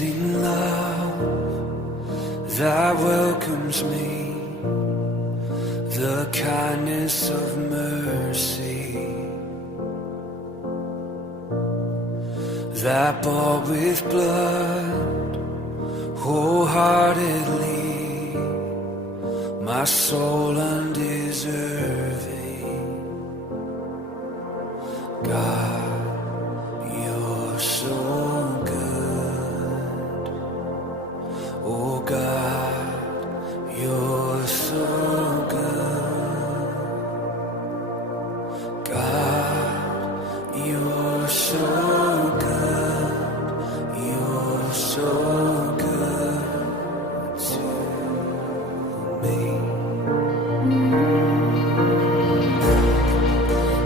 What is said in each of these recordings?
amazing love that welcomes me, the kindness of mercy that bought with blood wholeheartedly my soul undeserving. God, you're so good. Oh God, you're so good. God, you're so good. You're so good to me.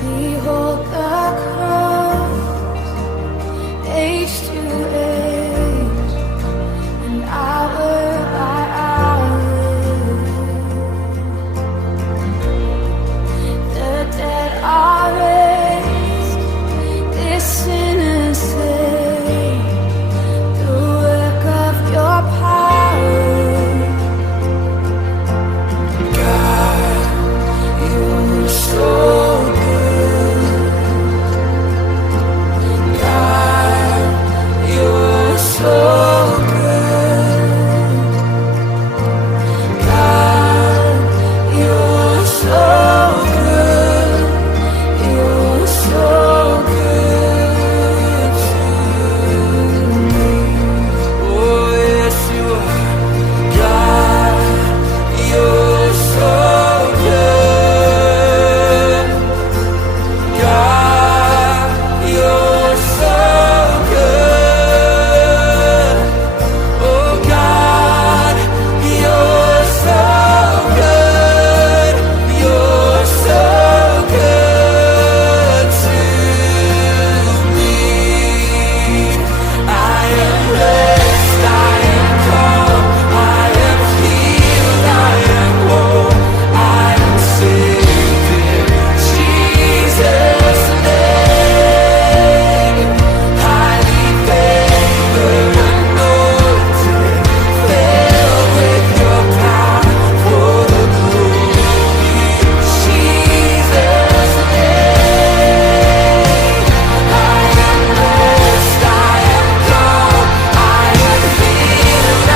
Behold the cross, age to age, and hour by hour. The dead are raised, this sinner saved, the work of your power. God, you're so good. God, you're so good. God, you're so good. You're so good to me. Oh yes, you are. God, you're so good. God, you're so good. Oh God, you're so good. You're so good to me. I am blessed, I am called, I am healed, I am whole, I am saved in Jesus' name. Highly favored, anointed, filled with your power for the glory of Jesus' name. I am blessed, I am called, I am healed, I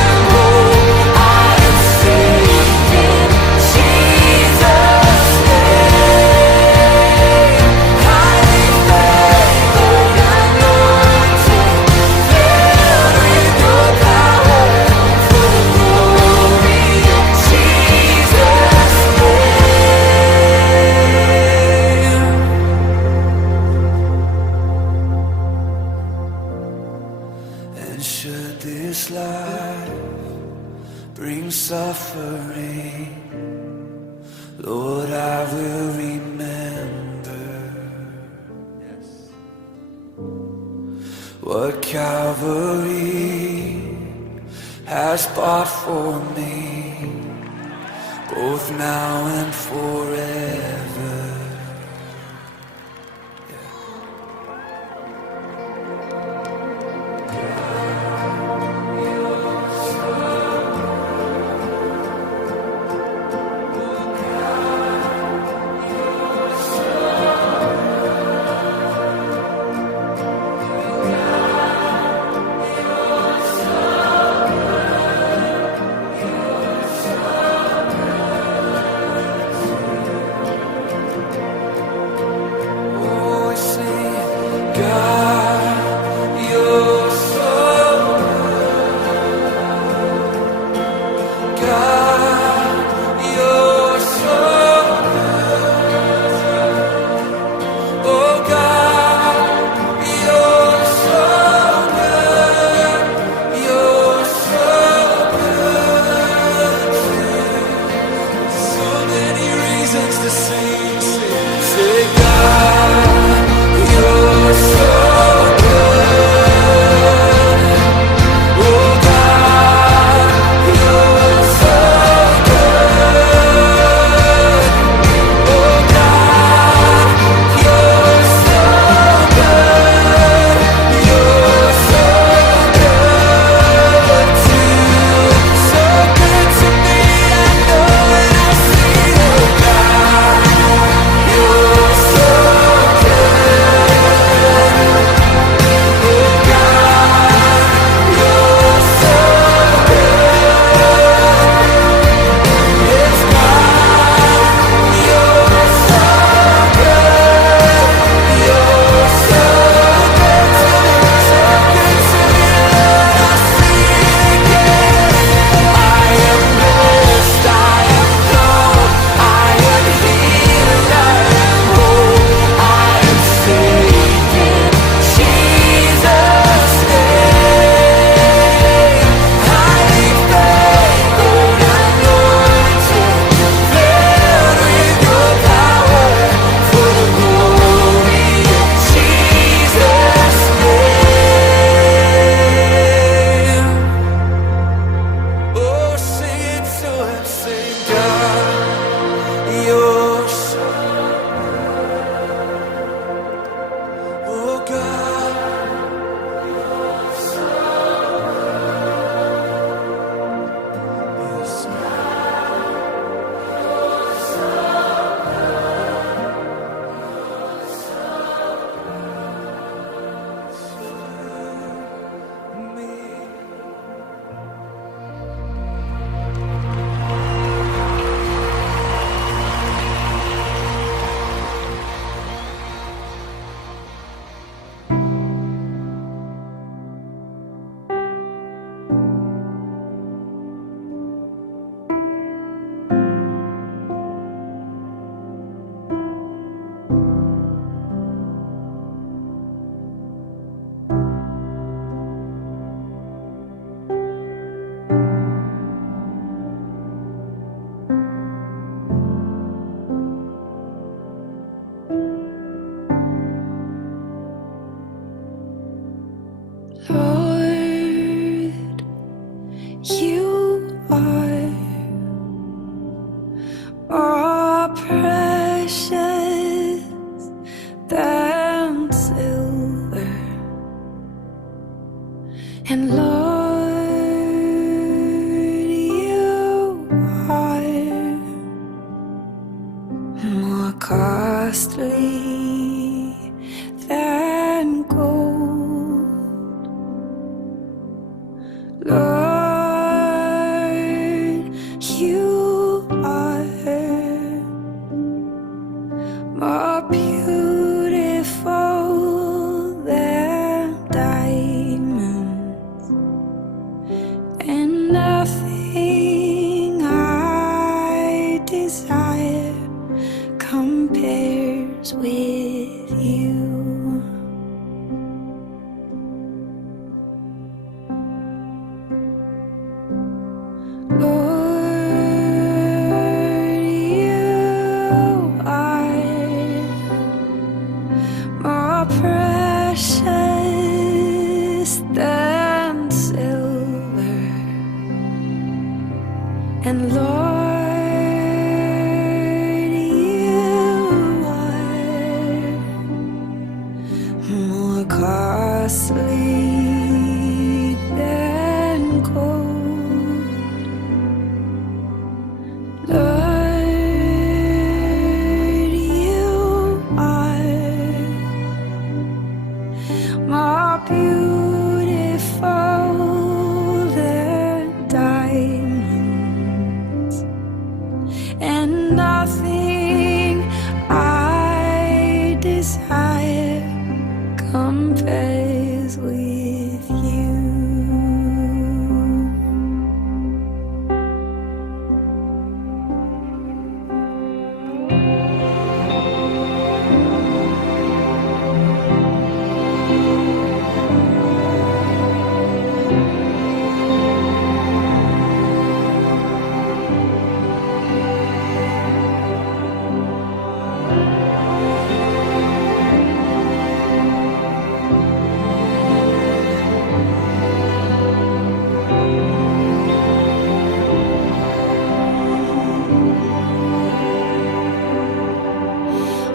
am whole, I am saved in Jesus' name. Highly favored, anointed, filled with your power for the glory of Jesus' name. And should this life bring suffering, Lord, I will remember what Calvary has bought for me, both now and forever. than gold. Lord, you are more beautiful than diamonds, and nothing I desire compares with you. Lord, you are more precious than silver, and Lord, you are more costly than gold. Lord, you are more beautiful than diamonds, and nothing I desire compares with you.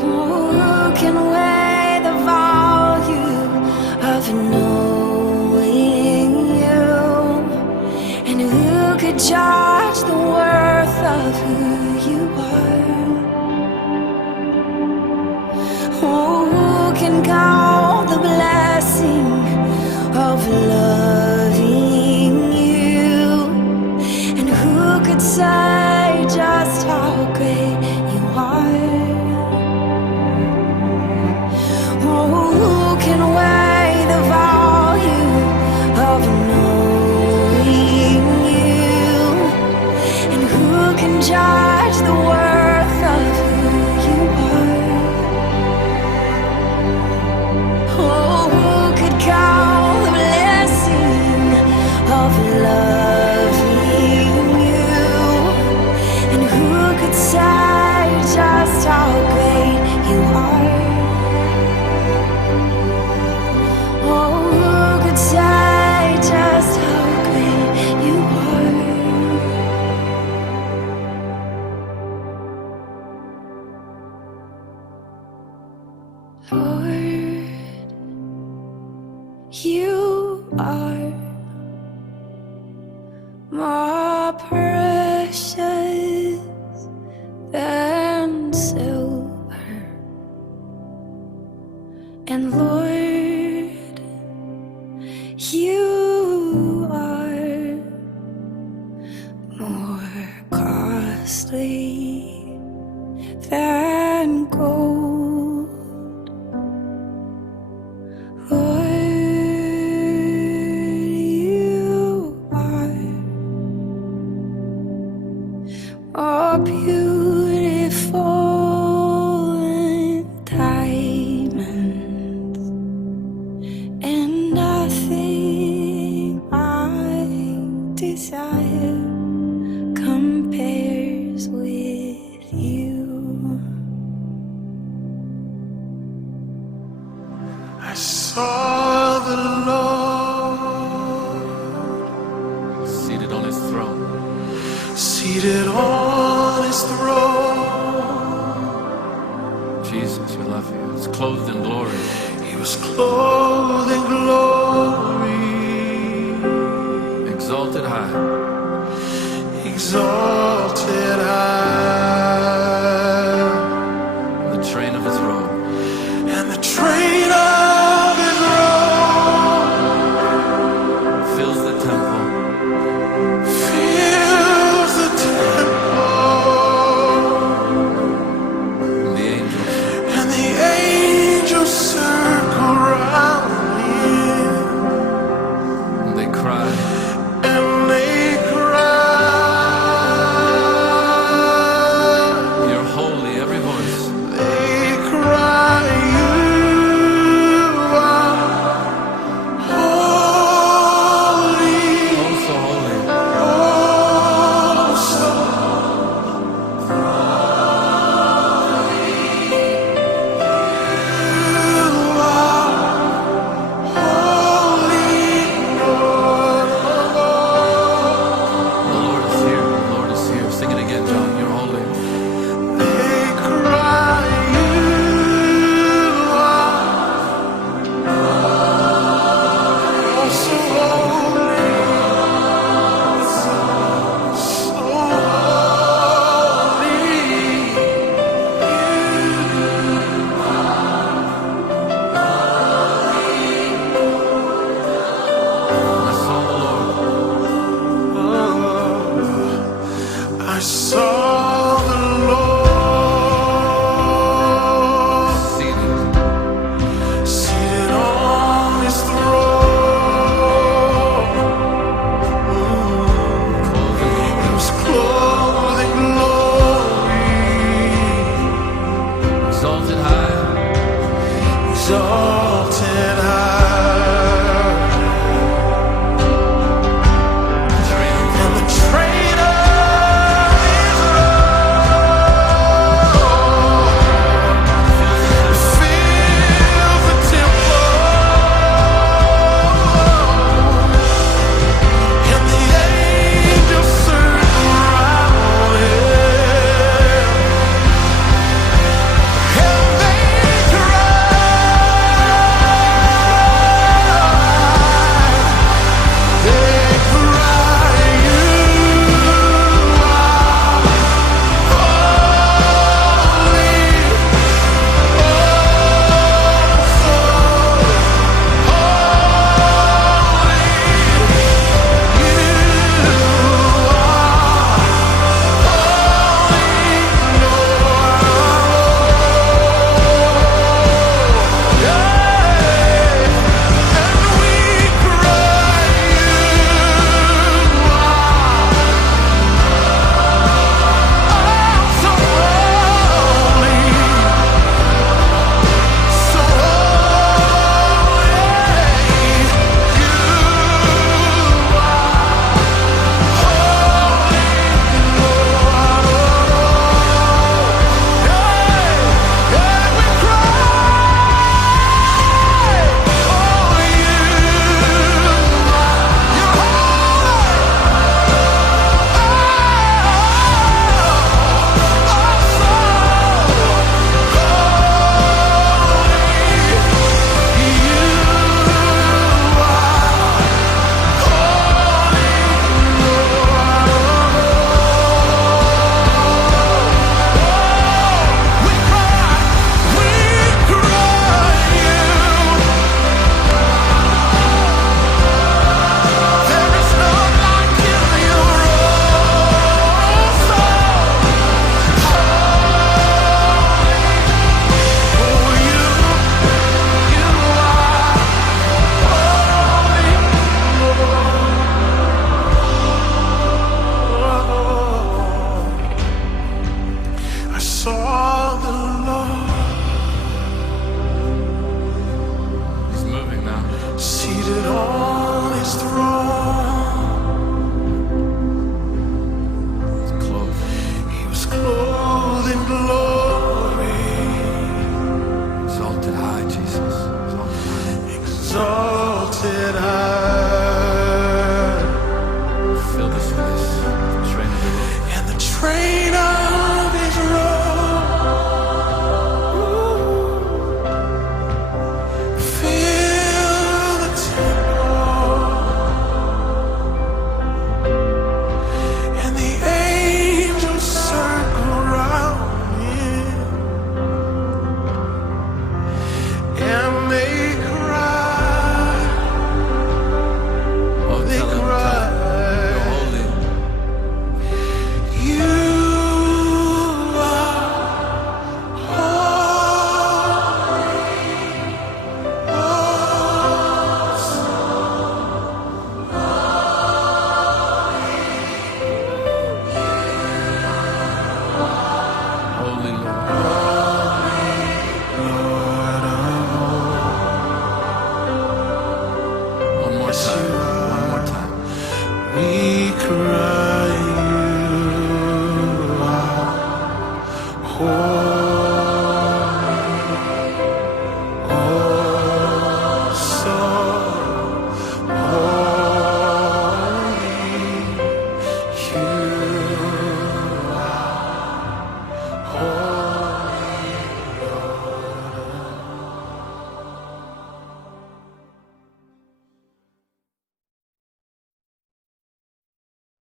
Who can weigh the value of knowing you? And who could judge the worth of who you are? Who can count the blessing of loving you? And who could say just how great you are? Who can weigh the value of knowing you? And who can judge the worth of who you are? Who could count the blessing of loving you? And who could say just how great you are? Oh, who could say just how great you are? Lord, you are more precious than silver, and Lord, you are more costly than gold. Lord, you are more beautiful than diamonds, and nothing I desire compares with you. I saw the Lord seated on his throne, seated on his throne. Jesus, we love you. He's clothed in glory. He was clothed in glory, Exalted high, exalted high. the train of his robe angels circle round him, And they cry, and they cry. You're holy, every voice. They cry, you are holy, Oh, so holy. oh so you are holy, Lord of all. The Lord is here. The Lord is here. Sing it again, John. You're holy. They cry, you are oh so holy, so I saw the Lord I saw the Lord seated, seated on his throne. He was clothed in glory, exalted high. exalted high. And the train of his robe fills the temple, and the angels circle round him, and they exalted